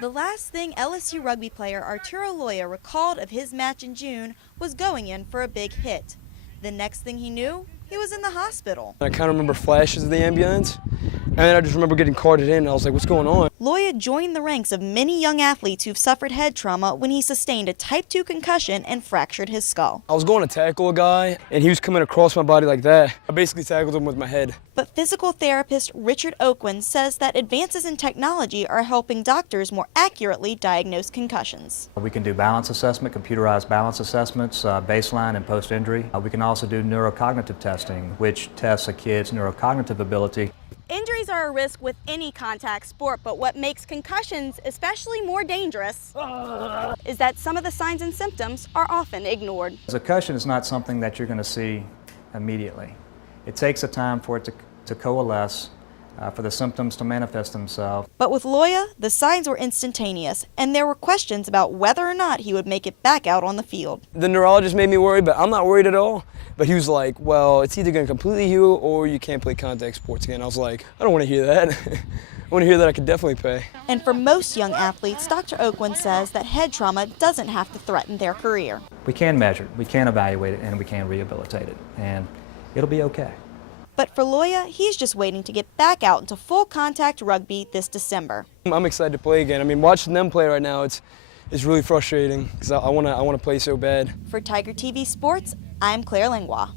The last thing LSU rugby player Arturo Loya recalled of his match in June was going in for a big hit. The next thing he knew, he was in the hospital. I kind of remember flashes of the ambulance, and then I just remember getting carted in, and I was like, what's going on? Loya joined the ranks of many young athletes who've suffered head trauma when he sustained a type 2 concussion and fractured his skull. I was going to tackle a guy, and he was coming across my body like that. I basically tackled him with my head. But physical therapist Richard Oakland says that advances in technology are helping doctors more accurately diagnose concussions. We can do balance assessment, computerized balance assessments, baseline and post-injury. We can also do neurocognitive testing, which tests a kid's neurocognitive ability. Injuries are a risk with any contact sport, but what makes concussions especially more dangerous is that some of the signs and symptoms are often ignored. A concussion is not something that you're going to see immediately. It takes a time for it to coalesce, for the symptoms to manifest themselves. But with Loya, the signs were instantaneous, and there were questions about whether or not he would make it back out on the field. The neurologist made me worried, but I'm not worried at all. But he was like, well, it's either going to completely heal or you can't play contact sports again. I was like, I don't want to hear that. I want to hear that I could definitely play. And for most young athletes, Dr. Oakland says that head trauma doesn't have to threaten their career. We can measure it, we can evaluate it, and we can rehabilitate it, and it'll be okay. But for Loya, he's just waiting to get back out into full contact rugby this December. I'm excited to play again. I mean, watching them play right now, it's really frustrating because I want to play so bad. For Tiger TV Sports, I'm Claire Langlois.